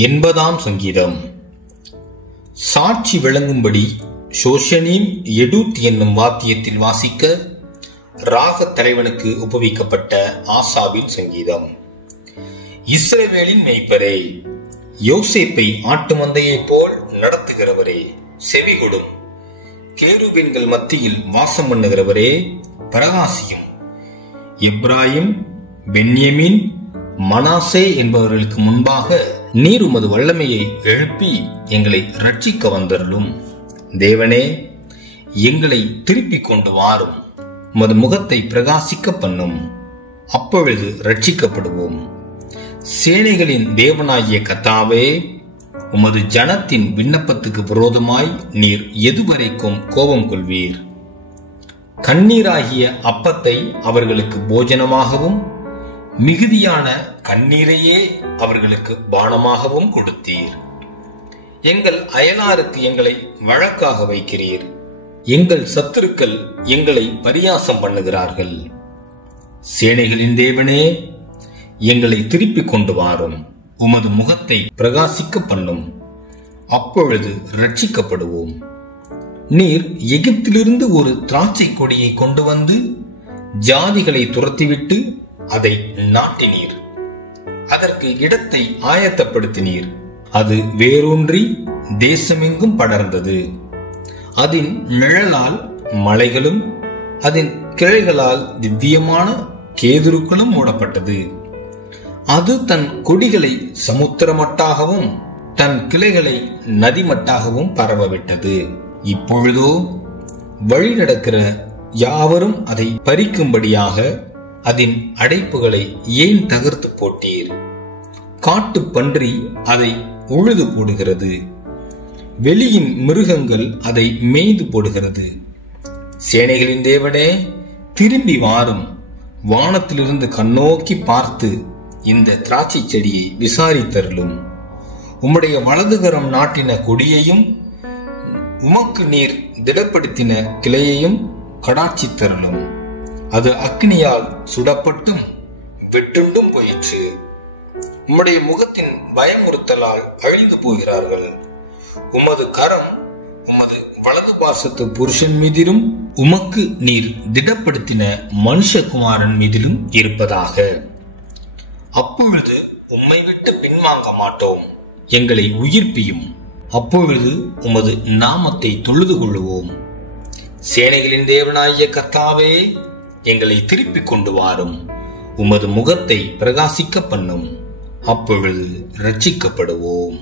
80ஆம் சங்கீதம். சாட்சி விளங்கும்படி ஷோஷனீம் எடூத் என்னும் வாத்தியத்தில் வாசிக்க ராக தலைவனுக்கு உபவிக்கப்பட்ட ஆசாபின் சங்கீதம். இஸ்ரவேலின் மேய்ப்பரே, யோசேப்பை ஆட்டு மந்தையைப் போல் நடத்துகிறவரே, செவிகொடும். கேருபீன்கள் மத்தியில் வாசம் பண்ணுகிறவரே, பிரகாசியும். எப்ராயிம், பென்யமீன், மனாசே என்பவர்களுக்கு முன்பாக நீர் உமது வல்லமையை எழுப்பி எங்களை ரட்சிக்க வந்தருளும். தேவனே, எங்களை திருப்பிக் கொண்டு வாரும். உமது முகத்தை பிரகாசிக்க பண்ணும், அப்பொழுது ரட்சிக்கப்படுவோம். சேனைகளின் தேவனாகிய கர்த்தாவே, உமது ஜனத்தின் விண்ணப்பத்துக்கு விரோதமாய் நீர் எதுவரைக்கும் கோபம் கொள்வீர்? கண்ணீராகிய அப்பத்தை அவர்களுக்கு போஜனமாகவும் மிகுதியான கண்ணீரையே அவர்களுக்கு பானமாகவும் கொடுத்தீர். எங்கள் அயலாருக்கு எங்களை வழக்காக வைக்கிறீர். எங்கள் சத்துருக்கள் எங்களை பரியாசம் பண்ணுகிறார்கள். சேனைகளின் தேவனே, எங்களை திருப்பிக் கொண்டு வாரும். உமது முகத்தை பிரகாசிக்க பண்ணும், அப்பொழுது ரட்சிக்கப்படுவோம். நீர் எகிப்திலிருந்து ஒரு திராட்சை கொடியை கொண்டு வந்து ஜாதிகளை துரத்திவிட்டு அதை நாட்டினீர். அதற்கு இடத்தை ஆயத்தப்படுத்தினீர். அது வேரூன்றி தேசமெங்கும் படர்ந்தது. அதன் நிழலால் மலைகளும் அதன் கிளைகளால் திவ்யமான கேதுருக்களும் மூடப்பட்டது. அது தன் கொடிகளை சமுத்திரமட்டாகவும் தன் கிளைகளை நதிமட்டாகவும் பரவவிட்டது. இப்பொழுதோ வழி நடக்கிற யாவரும் அதை பறிக்கும்படியாக அதன் அடைப்புகளை ஏன் தகர்த்து போட்டீர்? காட்டு பன்றி அதை உழுது போடுகிறது. வெளியின் மிருகங்கள் அதை மேய்ந்து போடுகிறது. சேனைகளின் தேவனே, திரும்பி வாரும். வானத்திலிருந்து கண்ணோக்கி பார்த்து இந்த திராட்சை செடியை விசாரித்தருளும். உம்முடைய வலதுகரம் நாட்டின கொடியையும் உமக்கு நீர் திடப்படுத்தின கிளையையும் கடாட்சித்தருளும். அது அக்னியால் சுடப்பட்டும் வெட்டுண்டும் போயிற்று. உம்முடைய முகத்தின் பயமுறுத்தலால் அழிந்து போகிறார்கள். உமது கரம் உமது வலது பாசத்து புருஷன் மீதிலும் உமக்கு நீர் திடப்படுத்தின மனுஷகுமாரன் மீதிலும் இருப்பதாக. அப்பொழுது உம்மை விட்டு பின்வாங்க மாட்டோம். எங்களை உயிர்ப்பியும், அப்பொழுது உமது நாமத்தை தொழுது கொள்ளுவோம். சேனைகளின் தேவனாகிய கர்த்தாவே, எங்களை திருப்பிக் கொண்டு வாரும். உமது முகத்தை பிரகாசிக்க பண்ணும், அப்பொழுது ரட்சிக்கப்படுவோம்.